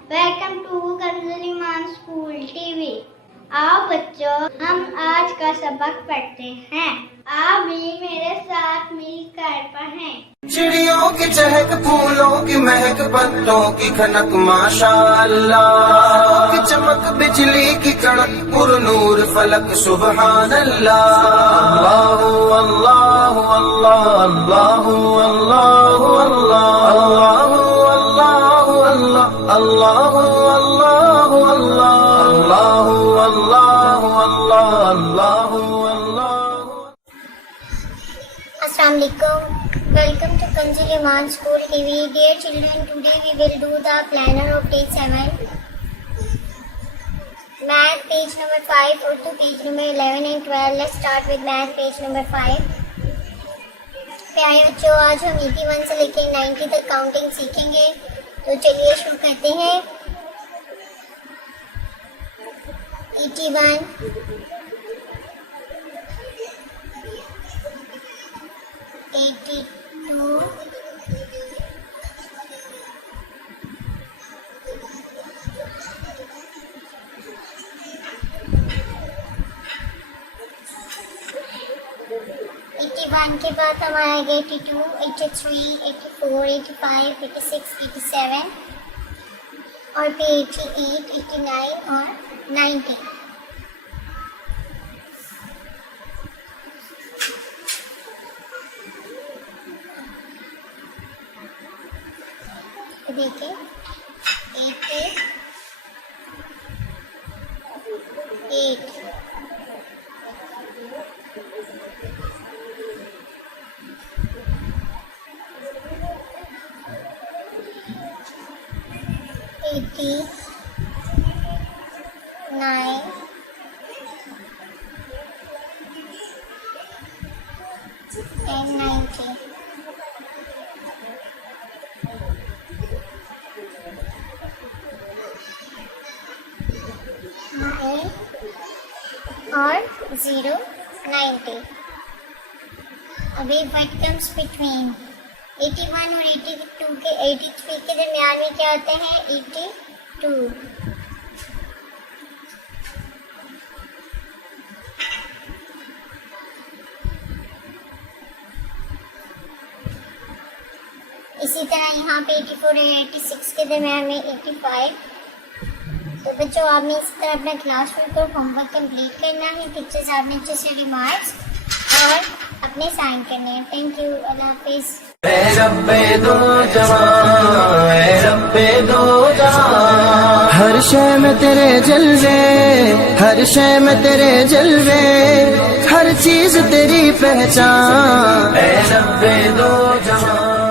ویلکم ٹو کنز ایمان سکول ٹی وی۔ آؤ بچوں، ہم آج کا سبق پڑھتے ہیں۔ آپ بھی میرے ساتھ مل کر پڑھیں۔ چڑیوں کی چہک، پھولوں کی مہک، پتوں کی کھنک، ماشاء اللہ کی چمک، بجلی کی کڑک، پر نور فلک، سبحان اللہ۔ اللہ اللہ اللہ اللہ اللہ اللہ اللہ اللہ اللہ اللہ اللہ۔ السلام علیکم. Welcome to Kanz Iman School TV. Dear children, today we will do the planner of day 7. Math page number 5, Urdu page number 11 and 12. Let's start with math page number 5. پیارے بچوں، آج ہم 81 سے لے کے 90 تک کاؤنٹنگ سیکھیں گے، تو چلیے شروع کرتے ہیں۔ 81 82 81 کے بعد ہمارا 82 83 84 85 86 87 اور پھر 88 89 اور 90۔ دیکھیں 88 8 89 and 90۔ اور 0 90۔ ابھی what comes between 81 اور 82 کے 83 کے درمیان میں کیا آتے ہیں؟ 82۔ اسی طرح یہاں پہ 84 اور 86 کے درمیان میں 85۔ تو بچوں، آپ نے اس طرح اپنا کلاس ورک اور ہوم ورک کمپلیٹ کرنا ہے۔ ٹیچرز آپ نے اچھے سے ریمارکس اور اپنے سائن کرنے ہیں۔ تھینک یو، اللہ حافظ۔ اے رب دو جہاں، اے رب دو جہاں، ہر شے میں تیرے جلوے، ہر شے میں تیرے جلوے، ہر چیز تیری پہچان، اے رب دو جہاں۔